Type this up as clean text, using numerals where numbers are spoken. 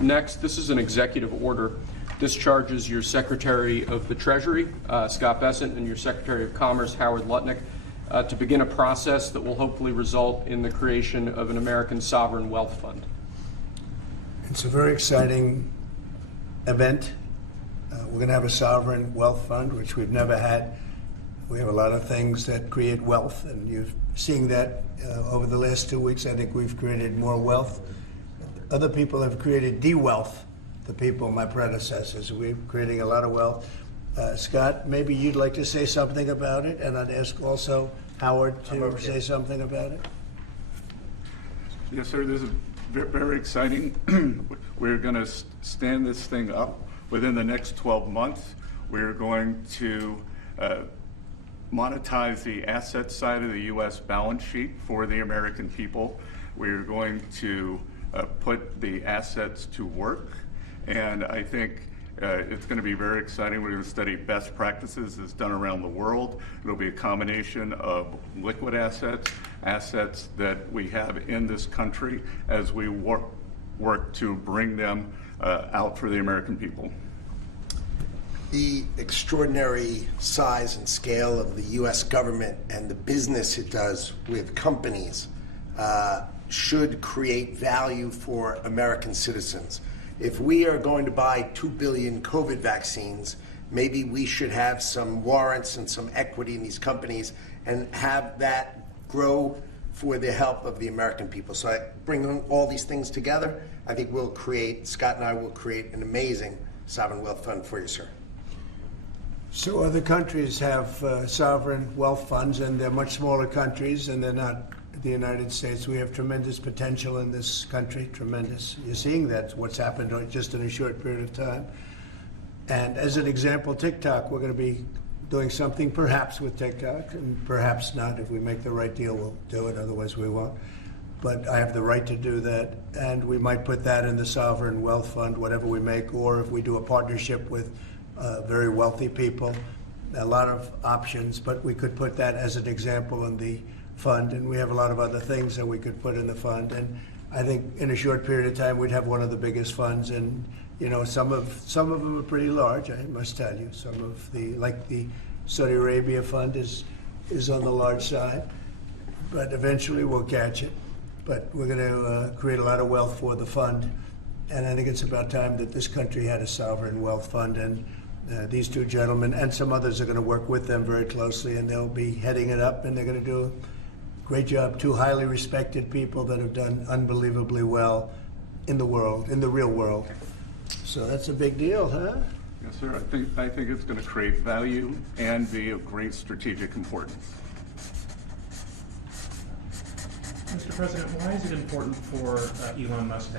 Next, this is an executive order. This charges your Secretary of the Treasury, Scott Bessent, and your Secretary of Commerce, Howard Lutnick, to begin a process that will hopefully result in the creation of an American sovereign wealth fund. It's a very exciting event. We're going to have a sovereign wealth fund, which we've never had. We have a lot of things that create wealth, and you're seeing that over the last 2 weeks. I think we've created more wealth. Other people have created de-wealth, the people, my predecessors. We're creating a lot of wealth. Scott, maybe you'd like to say something about it, and I'd ask also Howard to say something about it. Yes, sir. This is very exciting. We're going to stand this thing up within the next 12 months. We're going to monetize the asset side of the U.S. balance sheet for the American people. We're going to put the assets to work, and I think it's going to be very exciting. We're going to study best practices that's done around the world. It'll be a combination of liquid assets, assets that we have in this country as we work to bring them out for the American people. The extraordinary size and scale of the U.S. government and the business it does with companies should create value for American citizens. If we are going to buy 2 billion COVID vaccines, maybe we should have some warrants and some equity in these companies and have that grow for the help of the American people. So I bring all these things together, I think we'll create, Scott and I will create an amazing sovereign wealth fund for you, sir. So other countries have sovereign wealth funds, and they're much smaller countries, and they're not the United States. We have tremendous potential in this country, tremendous. You're seeing that, what's happened just in a short period of time. And as an example, TikTok, we're going to be doing something perhaps with TikTok, and perhaps not. If we make the right deal, we'll do it, otherwise we won't. But I have the right to do that, and we might put that in the sovereign wealth fund, whatever we make, or if we do a partnership with very wealthy people, a lot of options, but we could put that as an example in the fund, and we have a lot of other things that we could put in the fund. And I think in a short period of time, we'd have one of the biggest funds, and you know, some of them are pretty large, I must tell you. Some of the, like the Saudi Arabia fund is on the large side, but eventually we'll catch it. But we're going to create a lot of wealth for the fund, and I think it's about time that this country had a sovereign wealth fund. And these two gentlemen and some others are going to work with them very closely, and they'll be heading it up, and they're going to do a great job. Two highly respected people that have done unbelievably well in the world, in the real world. So that's a big deal, huh? Yes, sir. I think it's going to create value and be of great strategic importance. Mr. President, why is it important for Elon Musk to